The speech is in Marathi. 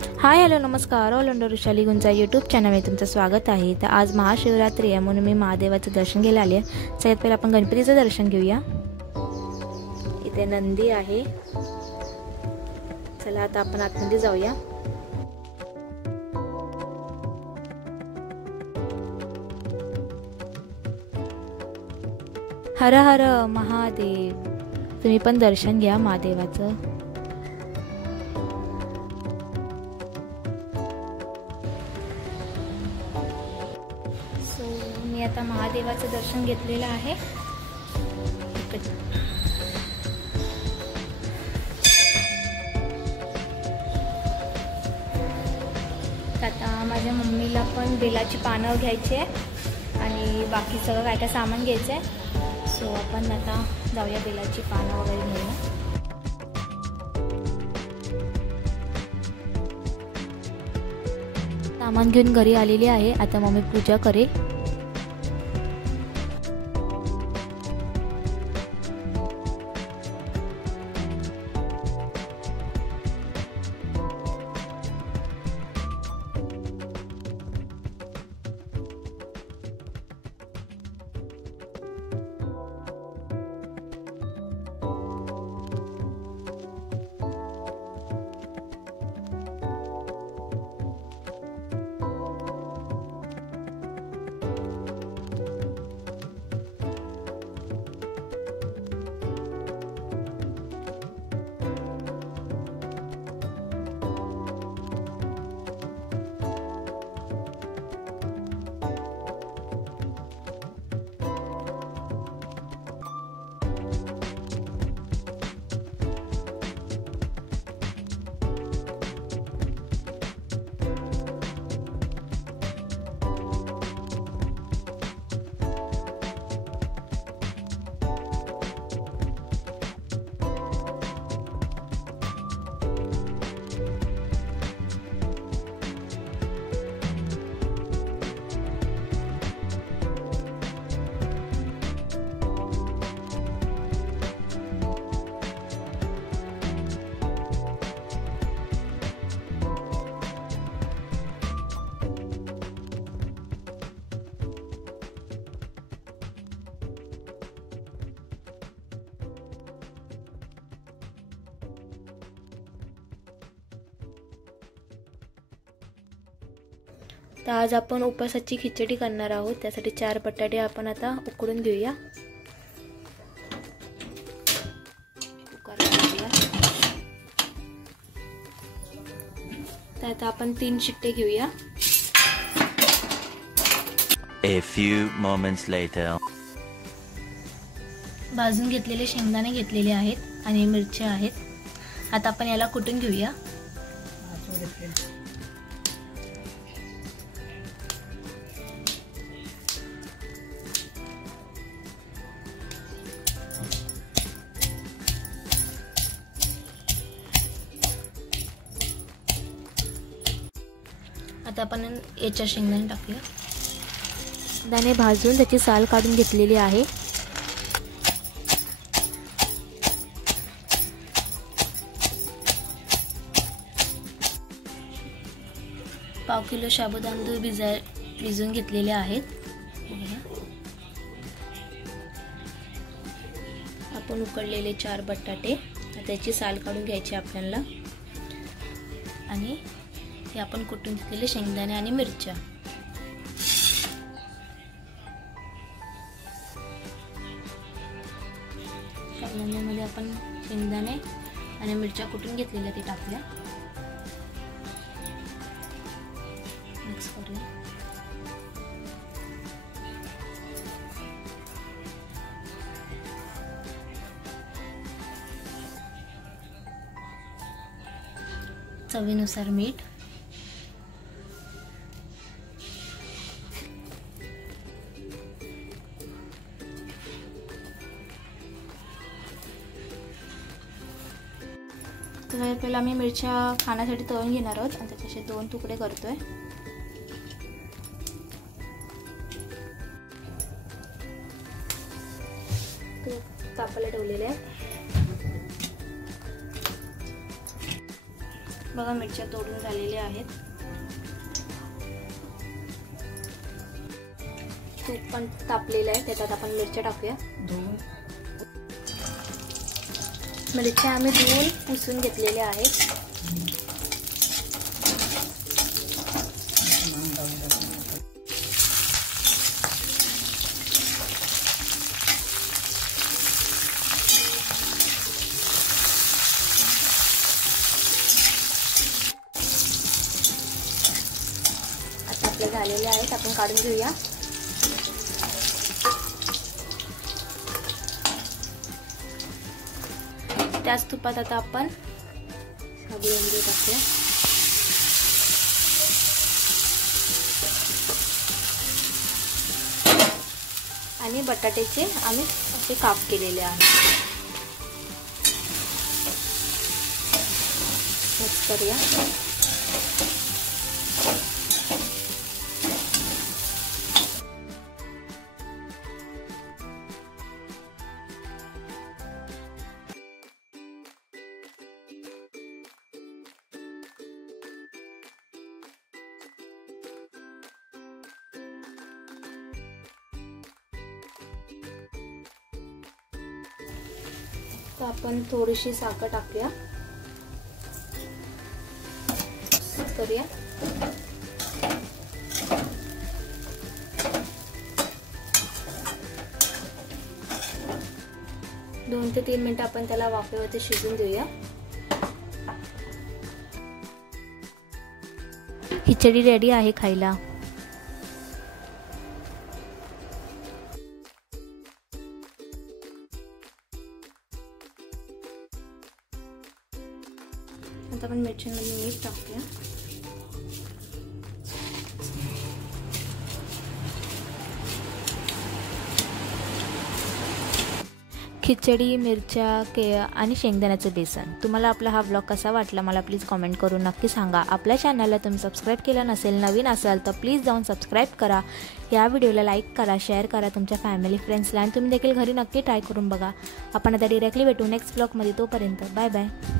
हाय हॅलो नमस्कार ऑल अंडर वृषाली गुंजा यूट्यूब चॅनलमध्ये तुमचं स्वागत आहे। तर आज महाशिवरात्री आहे म्हणून मी महादेवाचं दर्शन घ्यायला आले आहे। सगळ्यात पहिले आपण गणपतीचं दर्शन घेऊया। इथे नंदी आहे। चला आता आपण आतमध्ये जाऊया। हर हर महादेव। तुम्ही पण दर्शन घ्या महादेवाचं। मी आता महादेवाचं दर्शन घेतलेलं आहे। आता माझ्या मम्मीला पण बेलाची पानं घ्यायची आहे आणि बाकी सगळं काय काय सामान घ्यायचं आहे। सो आपण आता जाऊया बेलाची पानं वगैरे घेऊया। सामान घेऊन घरी आलेली आहे। आता मम्मी पूजा करे। तर आज आपण उपासाची खिचडी करणार आहोत। त्यासाठी 4 बटाटे आपण आता उकडून घेऊया। तर आता आपण 3 शिट्टे घेऊया। A few moments later. भाजून घेतलेले शेंगदाणे घेतलेले आहेत आणि मिरच्या आहेत। आता आपण याला कुटून घेऊया। आता आपण याच्या शेंगदाणे टाकूया। दाणे भाजून त्याची साल काढून घेतलेली आहे। पाव किलो साबुदाणा भिजवून घेतलेले आहेत। आपण उकडलेले 4 बटाटे त्याची साल काढून घ्यायची आपल्याला आणि हे आपण कुटून घेतलेले शेंगदाणे आणि मिरच्या। मध्ये आपण शेंगदाणे आणि मिरच्या कुटून घेतलेल्या ते टाकल्या। मिक्स करूया। चवीनुसार मीठ। तर पहिला आम्ही मिरच्या खाण्यासाठी तळून घेणार आहोत आणि त्याचे असे 2 तुकडे करतोय। तापायला ठेवलेले आहेत। बघा मिरच्या तोडून झालेल्या आहेत. तूप पण तापलेलं आहे, त्याच्यात आपण मिरच्या टाकूया. मिरच्या आम्ही धुवून पुसून घेतलेल्या आहेत. आता आपले झालेले आहेत, आपण काढून घेऊया. त्याच तुपात आता आपण काबुली टाकूया. आणि बटाट्याचे आम्ही असे काप केलेले आहेत. मिक्स करूया. तर आपण थोडीशी साखर टाकूया. करूया. दोन ते 3 मिनिटं आपण त्याला वाफेवरती शिजून देऊया. खिचडी रेडी आहे खायला. आता आपण मिरच्यांमध्ये मीठ टाकूया. खिचडी, मिरच्या आणि शेंगदाण्याचं बेसन. तुम्हाला आपला हा व्लॉग कसा वाटला मला प्लीज कमेंट करून नक्की सांगा. आपल्या चॅनलला तुम्ही सबस्क्राईब केलं नसेल, नवीन असाल तर प्लीज जाऊन सबस्क्राईब करा. या व्हिडिओला लाईक करा, शेअर करा तुमच्या फॅमिली फ्रेंड्सला आणि तुम्ही देखील घरी नक्की ट्राय करून बघा. आपण आता डिरेक्टली भेटू नेक्स्ट व्लॉगमध्ये. तोपर्यंत बाय बाय.